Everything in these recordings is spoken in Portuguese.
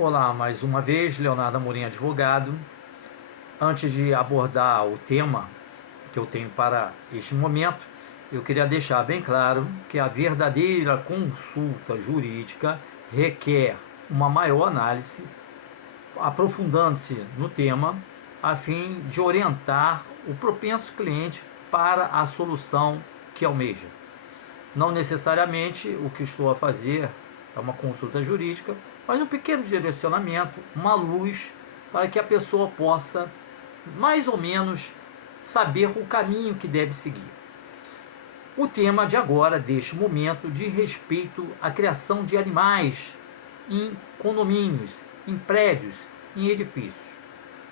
Olá, mais uma vez, Leonardo Amorim, advogado. Antes de abordar o tema que eu tenho para este momento, eu queria deixar bem claro que a verdadeira consulta jurídica requer uma maior análise, aprofundando-se no tema, a fim de orientar o propenso cliente para a solução que almeja. Não necessariamente o que estou a fazer é uma consulta jurídica, mas um pequeno direcionamento, uma luz para que a pessoa possa mais ou menos saber o caminho que deve seguir. O tema de agora, deste momento, diz respeito à criação de animais em condomínios, em prédios, em edifícios.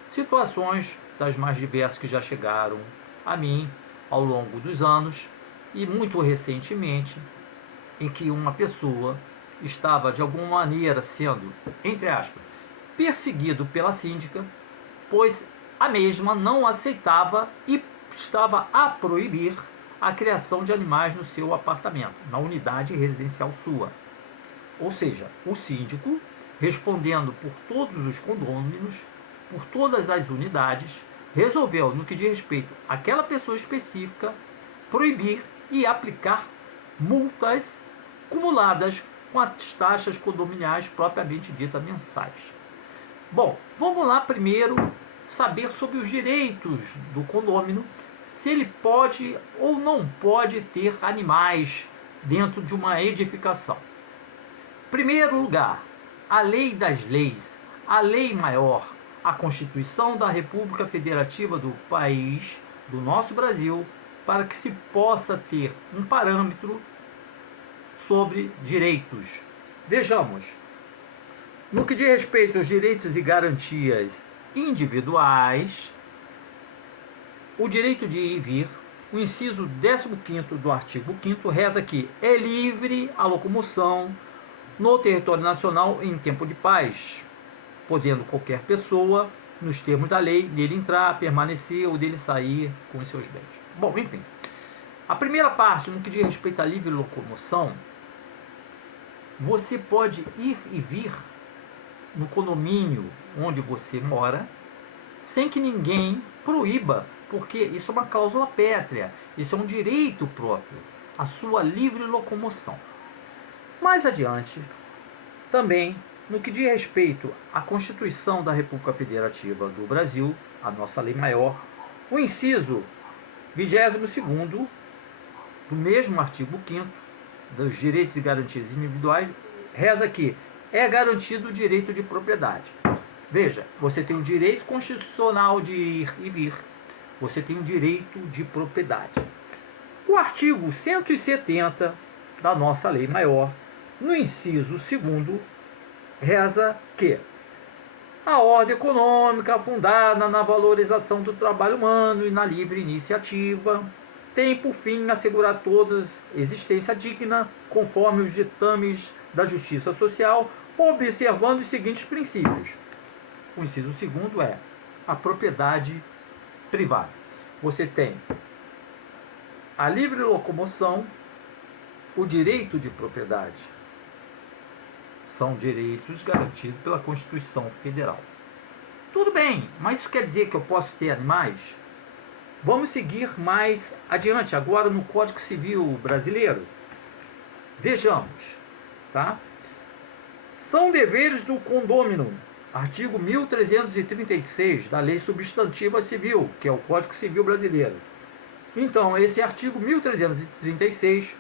Situações das mais diversas que já chegaram a mim ao longo dos anos e muito recentemente, em que uma pessoa estava de alguma maneira sendo, entre aspas, perseguido pela síndica, pois a mesma não aceitava e estava a proibir a criação de animais no seu apartamento, na unidade residencial sua. Ou seja, o síndico, respondendo por todos os condôminos, por todas as unidades, resolveu, no que diz respeito àquela pessoa específica, proibir e aplicar multas cumuladas com as taxas condominiais propriamente ditas mensais. Bom, vamos lá primeiro saber sobre os direitos do condômino, se ele pode ou não pode ter animais dentro de uma edificação. Primeiro lugar, a lei das leis, a lei maior, a Constituição da República Federativa do país, do nosso Brasil, para que se possa ter um parâmetro sobre direitos. Vejamos, no que diz respeito aos direitos e garantias individuais, o direito de ir e vir, o inciso 15º do artigo 5º reza que é livre a locomoção no território nacional em tempo de paz, podendo qualquer pessoa, nos termos da lei, dele entrar, permanecer ou dele sair com os seus bens. Bom, enfim, a primeira parte, no que diz respeito à livre locomoção, você pode ir e vir no condomínio onde você mora, sem que ninguém proíba, porque isso é uma cláusula pétrea, isso é um direito próprio, a sua livre locomoção. Mais adiante, também, no que diz respeito à Constituição da República Federativa do Brasil, a nossa lei maior, o inciso 22º do mesmo artigo 5º dos direitos e garantias individuais, reza que é garantido o direito de propriedade. Veja, você tem o direito constitucional de ir e vir, você tem o direito de propriedade. O artigo 170 da nossa lei maior, no inciso 2º, reza que a ordem econômica fundada na valorização do trabalho humano e na livre iniciativa tem por fim assegurar todas existência digna, conforme os ditames da justiça social, observando os seguintes princípios. O inciso 2º é a propriedade privada. Você tem a livre locomoção, o direito de propriedade. São direitos garantidos pela Constituição Federal. Tudo bem, mas isso quer dizer que eu posso ter animais? Vamos seguir mais adiante, agora no Código Civil Brasileiro. Vejamos, tá? São deveres do condômino, artigo 1336 da Lei Substantiva Civil, que é o Código Civil Brasileiro. Então, esse artigo 1336,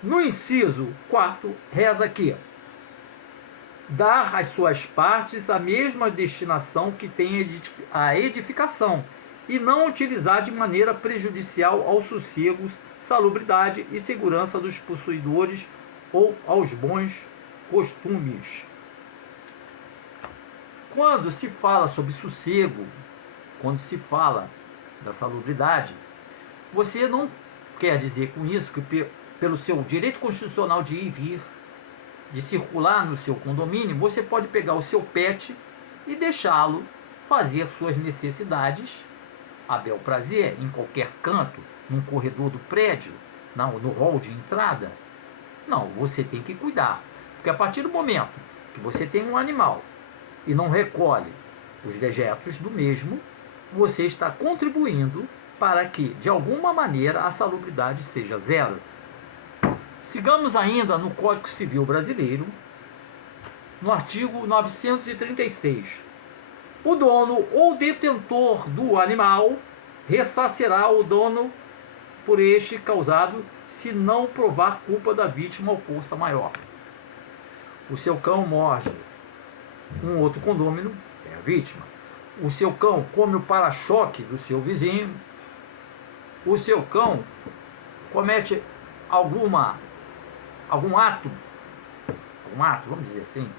no inciso 4º, reza aqui: dar às suas partes a mesma destinação que tem a edificação, e não utilizar de maneira prejudicial ao sossego, salubridade e segurança dos possuidores ou aos bons costumes. Quando se fala sobre sossego, quando se fala da salubridade, você não quer dizer com isso que pelo seu direito constitucional de ir e vir, de circular no seu condomínio, você pode pegar o seu pet e deixá-lo fazer suas necessidades a bel prazer, em qualquer canto, num corredor do prédio, no hall de entrada. Não, você tem que cuidar. Porque a partir do momento que você tem um animal e não recolhe os dejetos do mesmo, você está contribuindo para que, de alguma maneira, a salubridade seja zero. Sigamos ainda no Código Civil Brasileiro, no artigo 936. O dono ou detentor do animal ressarcirá o dano por este causado, se não provar culpa da vítima ou força maior. O seu cão morde um outro condômino, é a vítima. O seu cão come o para-choque do seu vizinho. O seu cão comete algum ato, vamos dizer assim,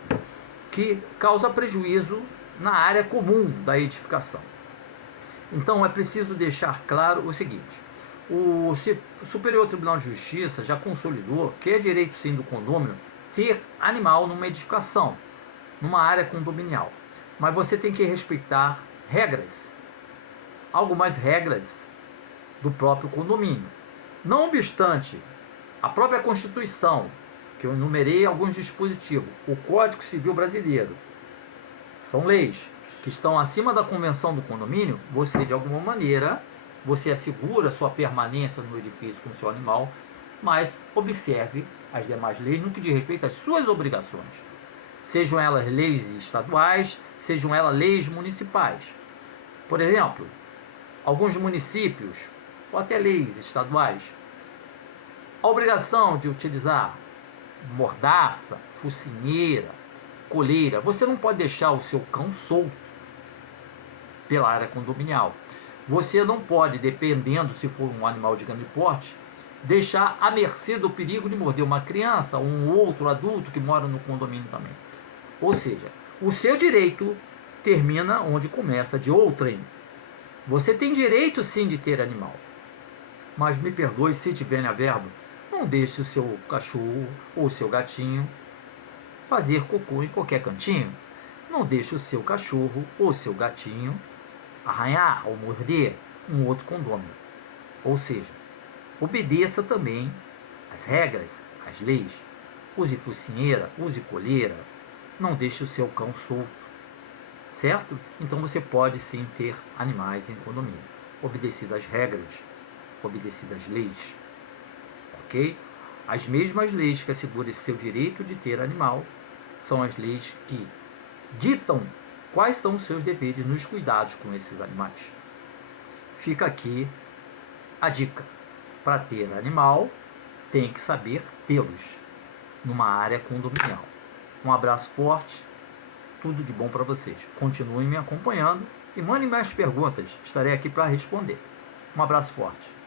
que causa prejuízo na área comum da edificação. Então é preciso deixar claro o seguinte: o Superior Tribunal de Justiça já consolidou que é direito sim do condômino ter animal numa edificação, numa área condominial. Mas você tem que respeitar regras, algumas regras do próprio condomínio. Não obstante, a própria Constituição, que eu enumerei alguns dispositivos, o Código Civil Brasileiro, são leis que estão acima da convenção do condomínio, você de alguma maneira, você assegura sua permanência no edifício com o seu animal, mas observe as demais leis no que diz respeito às suas obrigações. Sejam elas leis estaduais, sejam elas leis municipais. Por exemplo, alguns municípios, ou até leis estaduais, a obrigação de utilizar mordaça, focinheira, coleira. Você não pode deixar o seu cão solto pela área condominial. Você não pode, dependendo se for um animal de grande porte, deixar à mercê do perigo de morder uma criança ou um outro adulto que mora no condomínio também. Ou seja, o seu direito termina onde começa de outrem. Você tem direito sim de ter animal, mas me perdoe se tiver a verbo, não deixe o seu cachorro ou o seu gatinho fazer cocô em qualquer cantinho. Não deixe o seu cachorro ou o seu gatinho arranhar ou morder um outro condômino. Ou seja, obedeça também as regras, as leis. Use focinheira, use coleira, não deixe o seu cão solto, certo? Então você pode sim ter animais em condomínio, obedecidas as regras, obedecidas as leis, ok? As mesmas leis que asseguram esse seu direito de ter animal são as leis que ditam quais são os seus deveres nos cuidados com esses animais. Fica aqui a dica: para ter animal, tem que saber tê-los numa área condominial. Um abraço forte, tudo de bom para vocês. Continuem me acompanhando e mandem mais perguntas, estarei aqui para responder. Um abraço forte.